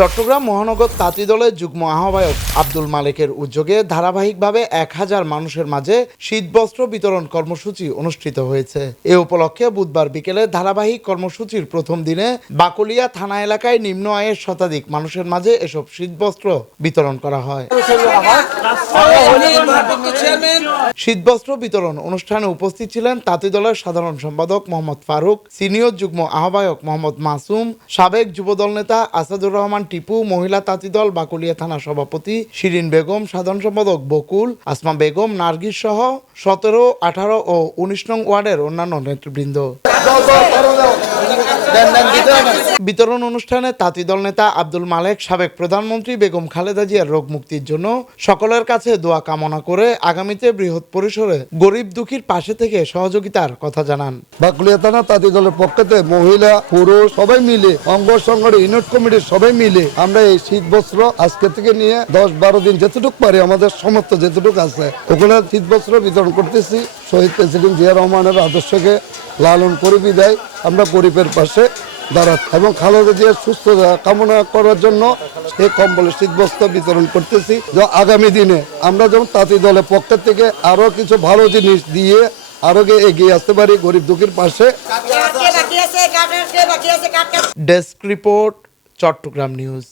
চট্টগ্রাম মহানগর তাঁতি দলের যুগ্ম আহ্বায়ক আব্দুল মালিকের উদ্যোগে ধারাবাহিকভাবে এক হাজার মানুষের মাঝে শীতবস্ত্র বিতরণ কর্মসূচি অনুষ্ঠিত হয়েছে। এ উপলক্ষে বুধবার বিকেলে ধারাবাহিক কর্মসূচির প্রথম দিনে বাকুলিয়া থানা এলাকায় নিম্ন আয়ের শতাধিক মানুষের মাঝে এসব শীতবস্ত্র বিতরণ করা হয়। শীতবস্ত্র বিতরণ অনুষ্ঠানে উপস্থিত ছিলেন তাঁতি দলের সাধারণ সম্পাদক মোহাম্মদ ফারুক, সিনিয়র যুগ্ম আহ্বায়ক মোহাম্মদ মাসুম, সাবেক যুবদল নেতা আসাদুর রহমান টিপু, মহিলা তাঁতি দল, বাকুলিয়া থানা সভাপতি শিরিন বেগম, সাধারণ সম্পাদক বকুল, আসমা বেগম, নার্গিস সহ সতেরো, আঠারো ও উনিশ নং ওয়ার্ডের অন্যান্য নেতৃবৃন্দ। বিতরণ অনুষ্ঠানে তাঁতি দল নেতা আব্দুল মালেক সাবেক প্রধানমন্ত্রী বেগম খালেদা জিয়ার রোগ মুক্তির জন্য সকলের কাছে দোয়া কামনা করে আগামীতে বৃহৎ পরিসরে গরিব দুঃখীর পাশে থেকে সহযোগিতার কথা জানান। বাকুলিয়া থানা তাঁতি দলের পক্ষতে মহিলা পুরুষ সবাই মিলে অঙ্গ সংগঠন ইউনিট কমিটির সবাই মিলে আমরা এই শীত বস্ত্র আজকে থেকে নিয়ে দশ বারো দিন যেতটুকু পারি আমাদের সমর্থ যেতটুকু আছে। ওখানে শীত বস্ত্র বিতরণ করতেছি। শহীদ প্রেসিডেন্ট জিয়া রহমানের আদর্শকে লালন করে বিদায়। আমরা গরিবের পাশে দাঁড়াত এবং খালেদা জিয়ার সুস্থতা কামনা করার জন্য এই কম্বলের শীত বস্ত্র বিতরণ করতেছি। যে আগামী দিনে আমরা যেমন তাঁতি দলের পক্ষ থেকে আরও কিছু ভালো জিনিস দিয়ে আরও এগিয়ে আসতে পারি গরিব দুঃখীর পাশে। Desk report, Chattogram news.